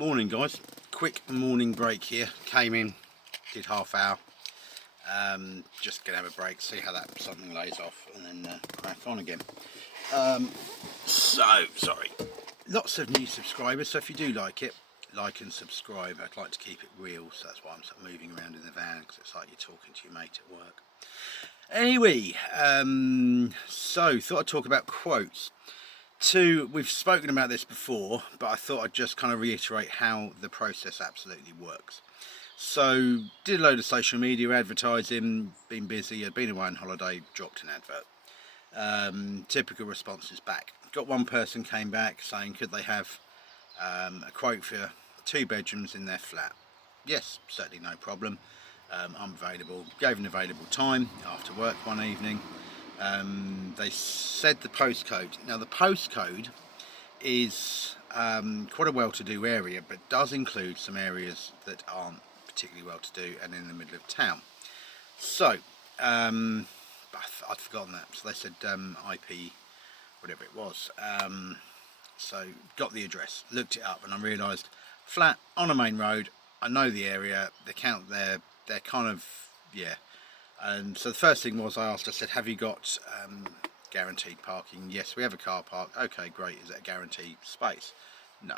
Morning guys, quick morning break here. Came in, did half hour, just gonna have a break, see how that something lays off and then crack on again. Sorry, lots of new subscribers, so if you do like it, like and subscribe. I'd like to keep it real, so that's why I'm sort of moving around in the van, because it's like you're talking to your mate at work. Anyway, so thought I'd talk about quotes. We've spoken about this before, but I thought I'd just kind of reiterate how the process absolutely works. So, did a load of social media advertising, been busy, had been away on holiday, dropped an advert. Typical responses back. Got one person came back saying could they have a quote for 2 bedrooms in their flat. Yes, certainly no problem. I'm available. Gave an available time after work one evening. They said the postcode. Now the postcode is quite a well-to-do area, but does include some areas that aren't particularly well-to-do and in the middle of town. So I'd forgotten that. So they said IP, whatever it was. So got the address, looked it up, and I realised flat on a main road. I know the area. They count their. They're kind of so the first thing was I asked, I said, have you got guaranteed parking? Yes, we have a car park. Okay, great. Is it a guaranteed space? No.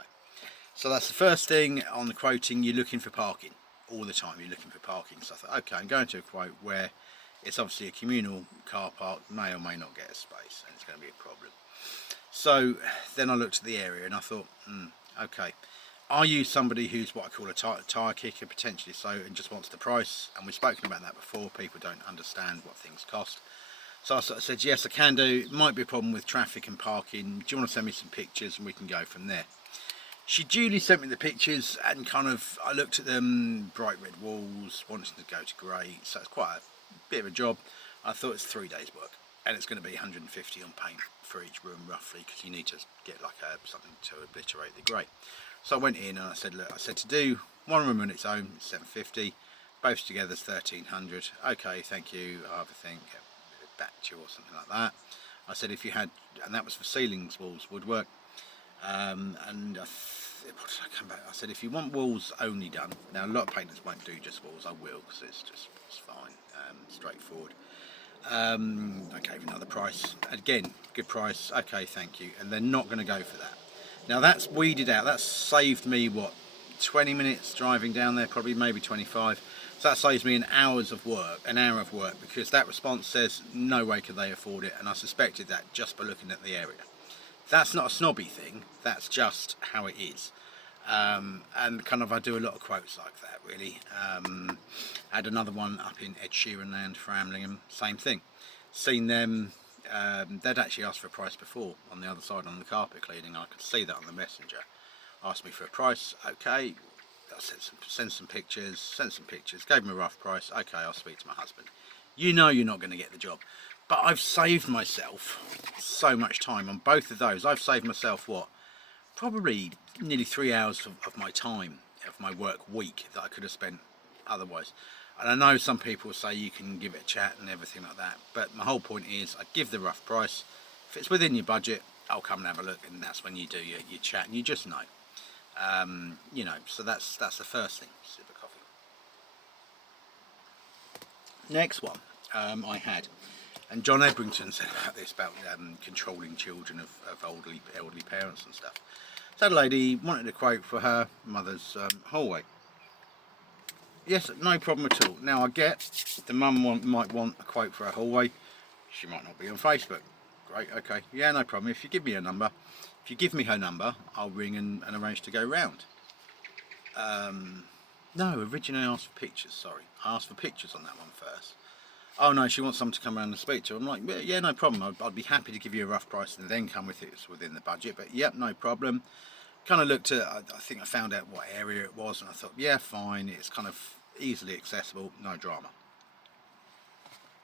So that's the first thing on the quoting. You're looking for parking all the time. You're looking for parking. So I thought, okay, I'm going to a quote where it's obviously a communal car park, may or may not get a space, and it's going to be a problem. So then I looked at the area and I thought, okay. Are you somebody who's what I call a tyre kicker, potentially so, and just wants the price? And we've spoken about that before. People don't understand what things cost. So I sort of said, yes, I can do. It might be a problem with traffic and parking. Do you want to send me some pictures and we can go from there? She duly sent me the pictures and I looked at them, bright red walls, wanting to go to grey. So it's quite a bit of a job. I thought it's 3 days work and it's going to be 150 on paint for each room roughly, because you need to get like something to obliterate the grey. So I went in and I said, look, to do one room on its own, it's 750, both together is 1300. Okay, thank you, I'll have a think, back to you or something like that. I said if you had, and that was for ceilings, walls, woodwork, and what did I come back? I said if you want walls only done, now a lot of painters won't do just walls, I will, because it's fine, straightforward. I gave another price, again, good price, okay, thank you, and they're not going to go for that. Now that's weeded out, that's saved me, what, 20 minutes driving down there, probably maybe 25. So that saves me an hour of work, because that response says no way could they afford it, and I suspected that just by looking at the area. That's not a snobby thing, that's just how it is. And kind of I do a lot of quotes like that really. I had another one up in Ed Sheeran land for Amlingham, same thing. Seen them. They'd actually asked for a price before on the other side on the carpet cleaning. I could see that on the messenger. Asked me for a price. Okay, I said send some pictures. Gave him a rough price. Okay, I'll speak to my husband. You know you're not going to get the job, but I've saved myself so much time on both of those. I've saved myself what, probably nearly 3 hours of my time, of my work week that I could have spent otherwise. And I know some people say you can give it a chat and everything like that, but my whole point is I give the rough price. If it's within your budget, I'll come and have a look, and that's when you do your chat and you just know. You know, so that's the first thing. Sip of coffee. Next one I had, and John Ebrington said about this, about controlling children of elderly parents and stuff. So that lady wanted a quote for her mother's hallway. Yes, no problem at all. Now I get the mum might want a quote for her hallway. She might not be on Facebook. Great, okay, yeah, no problem. If you give me her number, I'll ring and arrange to go round. No, originally I asked for pictures, sorry. I asked for pictures on that one first. Oh no, she wants someone to come around and speak to her. I'm like, yeah, no problem. I'd be happy to give you a rough price and then come with it within the budget, but yep, no problem. Kind of looked at, I think I found out what area it was, and I thought, yeah, fine, it's kind of easily accessible, no drama.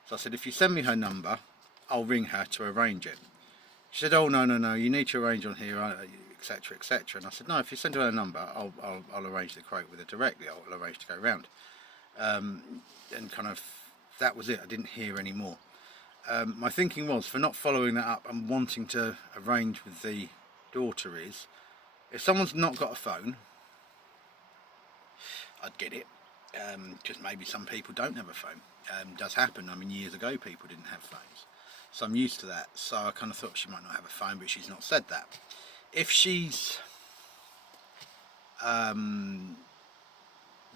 So I said, if you send me her number, I'll ring her to arrange it. She said, oh no, you need to arrange on here, etc, etc. And I said, no, if you send her her number, I'll arrange the quote with her directly. I'll arrange to go round. And kind of that was it. I didn't hear any more. My thinking was, for not following that up and wanting to arrange with the daughter, is if someone's not got a phone, I'd get it, because maybe some people don't have a phone. Does happen. I mean, years ago people didn't have phones, so I'm used to that. So I kind of thought she might not have a phone, but she's not said that. If she's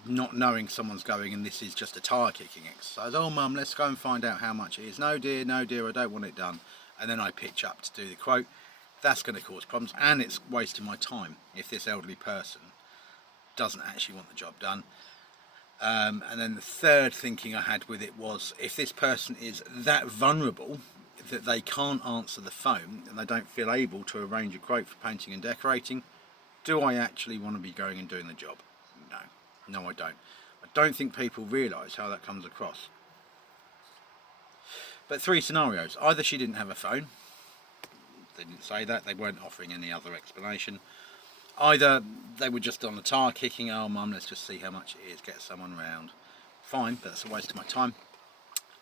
not knowing someone's going and this is just a tyre kicking exercise, oh mum, let's go and find out how much it is. No dear, I don't want it done. And then I pitch up to do the quote. That's going to cause problems, and it's wasting my time if this elderly person doesn't actually want the job done. And then the third thinking I had with it was, if this person is that vulnerable that they can't answer the phone and they don't feel able to arrange a quote for painting and decorating, do I actually want to be going and doing the job? No, I don't. I don't think people realise how that comes across. But 3 scenarios. Either she didn't have a phone, they didn't say that, they weren't offering any other explanation. Either they were just on the tyre kicking, oh mum, let's just see how much it is, get someone round. Fine, but that's a waste of my time.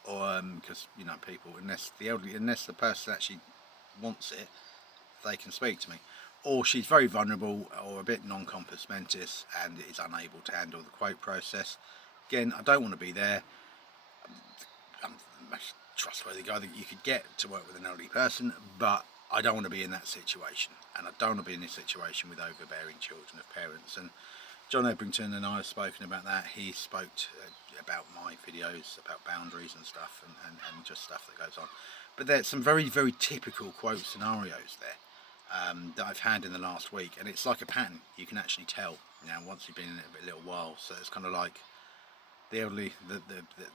Or because people, unless the person actually wants it, they can speak to me. Or she's very vulnerable or a bit non-compos mentis and is unable to handle the quote process. Again, I don't want to be there. I'm the most trustworthy guy that you could get to work with an elderly person, but I don't want to be in that situation, and I don't want to be in this situation with overbearing children of parents. And John Ebrington and I have spoken about that. He spoke about my videos about boundaries and stuff, and just stuff that goes on. But there's some very, very typical quote scenarios there that I've had in the last week, and it's like a pattern. You can actually tell once you've been in it a little while. So it's kind of like the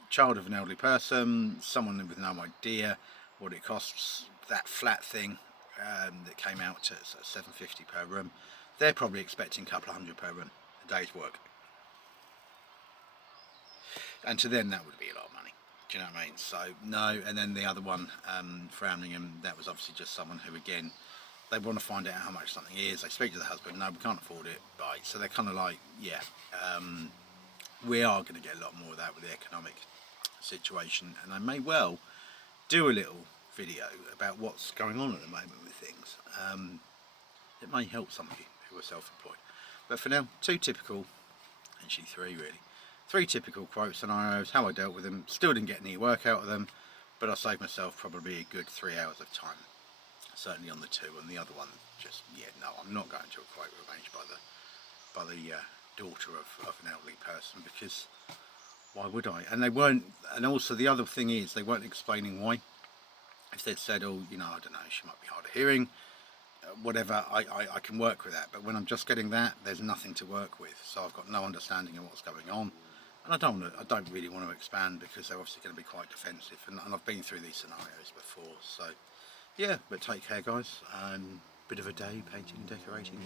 child of an elderly person, someone with no idea what it costs. That flat thing that came out to $7.50 per room, they're probably expecting a couple of hundred per room, a day's work, and to them that would be a lot of money. Do you know what I mean? So no. And then the other one, Framlingham, that was obviously just someone who, again, they want to find out how much something is. They speak to the husband, no, we can't afford it, right? So they're kind of like, yeah, we are going to get a lot more of that with the economic situation, and I may well do a little video about what's going on at the moment with things. It may help some of you who are self-employed. But for now, 2 typical, actually 3 really, 3 typical quote scenarios, how I dealt with them. Still didn't get any work out of them, but I saved myself probably a good 3 hours of time. Certainly on the 2, and the other one, just, yeah, no, I'm not going to a quote arranged by the daughter of an elderly person, because why would I? And they weren't, and also the other thing is, they weren't explaining why. If they'd said, oh, I don't know, she might be hard of hearing, whatever, I can work with that. But when I'm just getting that, there's nothing to work with, so I've got no understanding of what's going on. And I don't really want to expand, because they're obviously going to be quite defensive, and I've been through these scenarios before. So yeah, but take care guys, bit of a day painting and decorating.